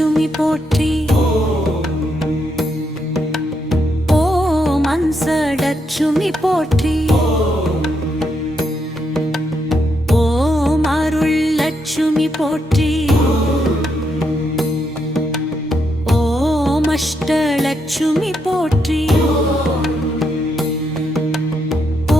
லட்சுமி போற்றி. ஓம் அன்சலட்சுமி போற்றி. ஓம் அருள் லட்சுமி போற்றி. ஓம் அஷ்டலட்சுமி போற்றி.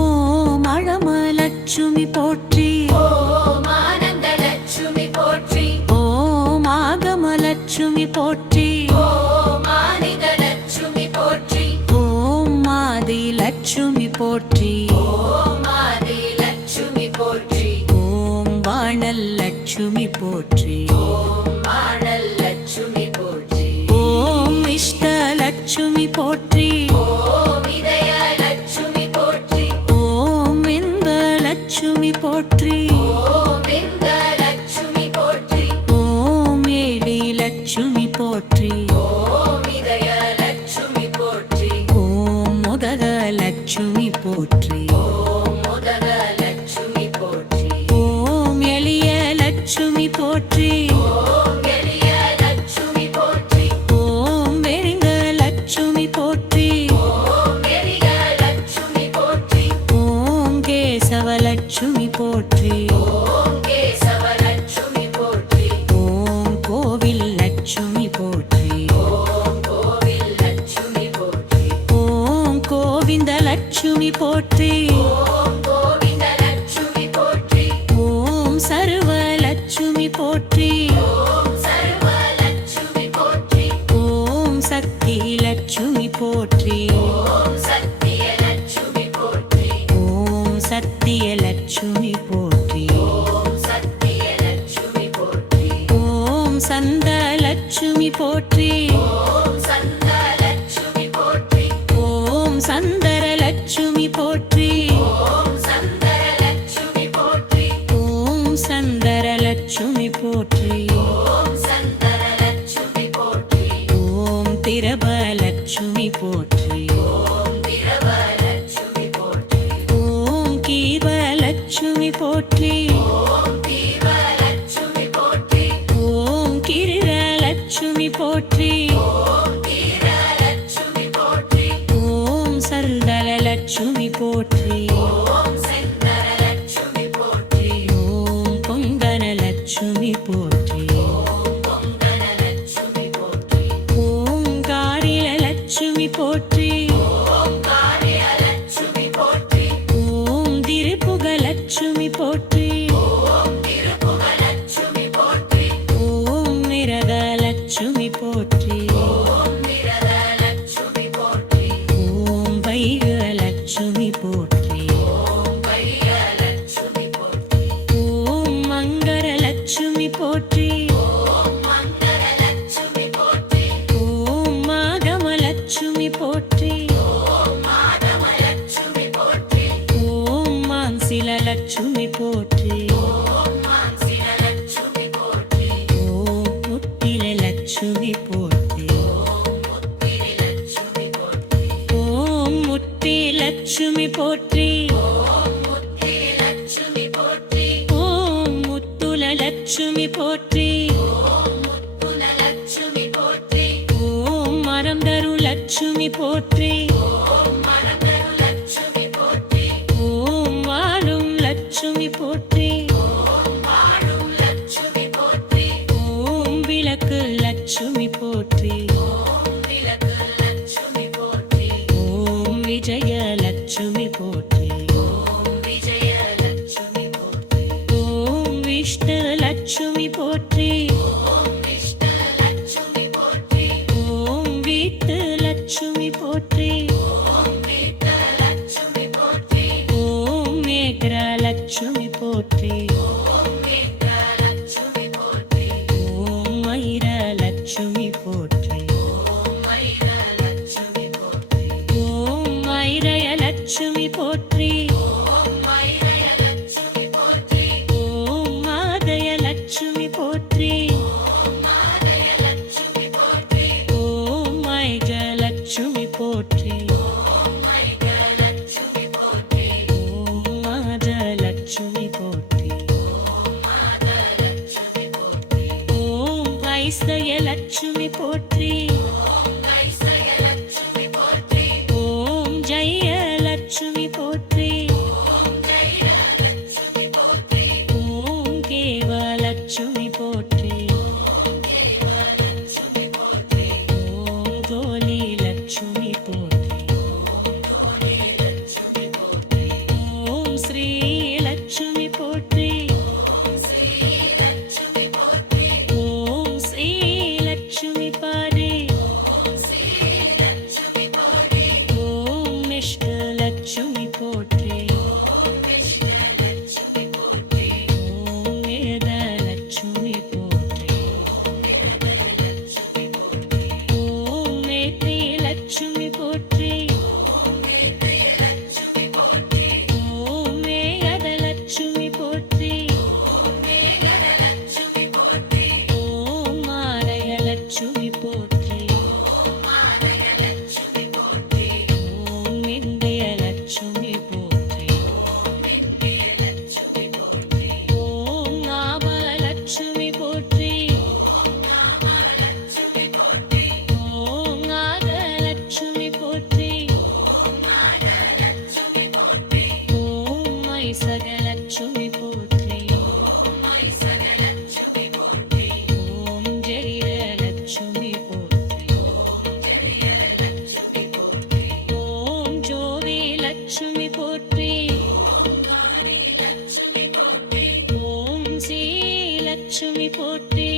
ஓம் அழமலட்சுமி போற்றி. ஓம் ஆனந்தலட்சுமி போற்றி. ஓம் ஆகமலட்சுமி போற்றி. ஓம் ஆனிதலட்சுமி போற்றி. ஓம் ஆதிலட்சுமி போற்றி. ஓம் ஆதிலட்சுமி போற்றி. ஓம் வாணல்லட்சுமி போற்றி. ஓம் வாணல்லட்சுமி போற்றி. ஓம் இஷ்டலட்சுமி போற்றி. ஓம் இதயலட்சுமி போற்றி. ஓம் இன்பலட்சுமி போற்றி. ஓம் இந்தலட்சுமி போற்றி. ஓம் ஏழிலட்சுமி போற்றி. ஓம் இதயலட்சுமி போற்றி. ஓம் முதலட்சுமி போற்றி. ஓம் முதலலட்சுமி போற்றி. ஓம் எளியலட்சுமி போற்றி. ஓம் எளியலட்சுமி போற்றி. ஓம் வெறிங்கலட்சுமி போற்றி. ஓம் எளியலட்சுமி போற்றி. ஓம் கேசவலட்சுமி போற்றி. ஓம் கேசவலட்சுமி போற்றி. ஓம் கோவில் லட்சுமி போற்றி. ஓம் கோவில்லட்சுமி போற்றி. ஓம் கோவிந்தலட்சுமி போற்றி. ஓம் கோவிந்தலட்சுமி போற்றி. ஓம் சர்வலட்சுமி போற்றி. ஓம் சர்வலட்சுமி போற்றி. ஓம் சக்தி லட்சுமி போற்றி. ஓம் சத்தியலட்சுமி போற்றி. ஓம் சத்தியலட்சுமி போற்றி. ஓம் சத்தியலட்சுமி போற்றி. ஓம் சந்தலட்சுமி போற்றி. ஓம் சந்தலட்சுமி போற்றி. ஓம் சந்தரலட்சுமி போற்றி. ஓம் சந்தரலட்சுமி போற்றி. ஓம் சந்தரலட்சுமி போற்றி. ஓம் சந்தரலட்சுமி போற்றி. ஓம் திரபலட்சுமி போற்றி. ஓம் திரவலட்சுமி போற்றி. ஓம் கீர்வலட்சுமி போற்றி. ஓம் தீவலட்சுமி போற்றி. ஓம் கிரிரலட்சுமி போற்றி. ஓம் தீரலட்சுமி போற்றி. ஓம் சந்தரலட்சுமி போற்றி. ஓம் செந்தரலட்சுமி போற்றி. ஓம் பொங்கனலட்சுமி போற்றி. ஓம் பொங்கனலட்சுமி போற்றி. ஓம் காரியலட்சுமி போற்றி. ஓம் காரியலட்சுமி போற்றி. ஓம் திரிபுகலட்சுமி போற்றி. ஓம் திருப்புகலட்சுமி போற்றி. ஓம் மிரகலட்சுமி போற்றி. ஓம் விரதலட்சுமி போற்றி. ஓம் வைகலட்சுமி போற்றி. ஓம் வையலட்சுமி போற்றி. ஓம் மங்கரலட்சுமி போற்றி. ஓம் மங்களலட்சுமி போற்றி. ஓம் மாகமலட்சுமி போற்றி. ஓம் மாதவலட்சுமி போற்றி. ஓம் மான்சிலலட்சுமி போற்றி. ஓம் மாசிலலட்சுமி போற்றி. ஓம் முத்திலலட்சுமி போற்றி. ஓம் முத்திரிலட்சுமி போற்றி. ஓம் முத்திலட்சுமி போற்றி. ஓம் முத்திரிலட்சுமி போற்றி. ஓம் முத்துலலட்சுமி போற்றி. ஓம் முத்துலலட்சுமி போற்றி. ஓம் மரம் தருலட்சுமி போற்றி. ஓம் மரதருலட்சுமி போற்றி. ஓம் வாழும் லட்சுமி போற்றி. ஓம் வாழும் லட்சுமி போற்றி. ஓம் விளக்கு லட்சுமி போற்றி. ஓம் விளக்கு லட்சுமி போற்றி. ஓம் விஜயலட்சுமி போற்றி. ஓம் விஜயலட்சுமி போற்றி. ஓம் விஷ்ணு லட்சுமி போற்றி. ஓம் விஷ்ணலட்சுமி போற்றி. ஓம் வீட்டு லட்சுமி போற்றி. ஓம் வீட்டலட்சுமி போற்றி. ஓம் மேகலட்சுமி போற்றி. ஓம் வீட்டலட்சுமி போற்றி. ஓம் மயிரலட்சுமி போற்றி. ஓம் மயிரலட்சுமி போற்றி. ஓம் மயிரயலட்சுமி போற்றி. ஓம் மயிரயலட்சுமி போற்றி. ஓம் மாதயலட்சுமி போற்றி. ஓம் மாதயலட்சுமி போற்றி. ஓம் மைகலட்சுமி போற்றி. ஓம் மைகலட்சுமி போற்றி. ஓம் மாதலட்சுமி போற்றி. ஓம் மாதலட்சுமி போற்றி. ஓம் ஐசயலட்சுமி போற்றி ஐசயலட்சுமி போற்றி ஓம் ஜெயலட்சுமி போற்றி ஜெயலட்சுமி போற்றி ஓம் கேவலட்சுமி போற்றி தேவலட்சுமி போற்றி ஓம் கோலி லட்சுமி போற்றி லட்சுமி போற்றி ஓம் ஸ்ரீ லட்சுமி போற்றி ஸ்ரீலட்சுமி போற்றி ஓம் ஸ்ரீ லட்சுமி பாரே ஸ்ரீலட்சுமி போற்றி ஓம் நிஷ்கலட்சுமி போற்றி விஷ்ணுலட்சுமி போற்றி ஓம் வேதலட்சுமி போற்றி லட்சுமி போற்றி ஓம் நேத்ரி லட்சுமி போற்றி லட்சுமி போற்றி ஓம் வேதலட்சுமி போற்றி மேகலட்சுமி போற்றி ஓம் மாரயலட்சுமி போற்றி மாலயலட்சுமி போற்றி ஓம் இந்தியலட்சுமி போற்றி லட்சுமி போற்றி ஓம் நாபலட்சுமி போற்றி லட்சுமி போற்றி ஓம் நாகலட்சுமி போற்றி லட்சுமி போற்றி ஓம் ஐசகலட்சுமி போற்றி ஐசகலட்சுமி போற்றி ஓம் ஜெயலட்சுமி போற்றி லட்சுமி போற்றி ஓம் ஜோதி லட்சுமி போற்றி லட்சுமி போற்றி ஓம் ஸ்ரீ லட்சுமி போற்றி